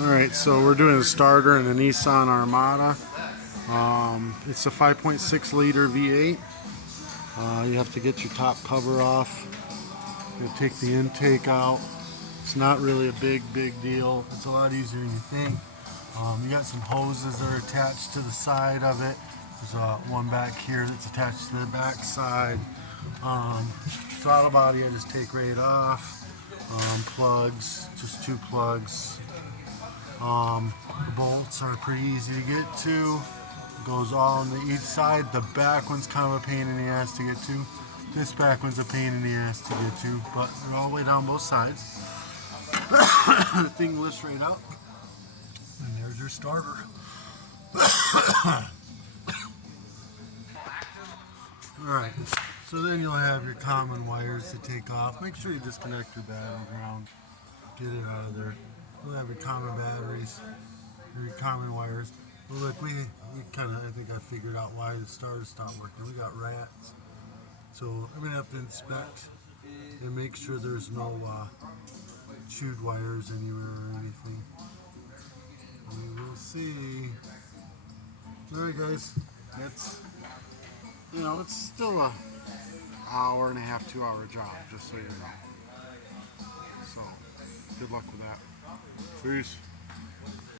Alright, so we're doing a starter in a Nissan Armada. It's a 5.6 liter V8. You have to get your top cover off. You take the intake out. It's not really a big deal. It's a lot easier than you think. You got some hoses that are attached to the side of it. There's one back here that's attached to the back side. Throttle body I just take right off. Plugs, just two plugs. The bolts are pretty easy to get to. It goes all on the each side. The back one's kind of a pain in the ass to get to. This back one's a pain in the ass to get to, but they're all the way down both sides. The thing lifts right up, and there's your starter. Alright, so then you'll have your common wires to take off. Make sure you disconnect your battery ground. Get it out of there. You'll have your common batteries, your common wires. Well, look, we kind of, I think I figured out why the starter stopped working. We got rats. So I'm going to have to inspect and make sure there's no chewed wires anywhere or anything. We will see. Alright guys, it's, it's still a hour and a half, 2 hour job, just so you know. So, good luck with that. Peace.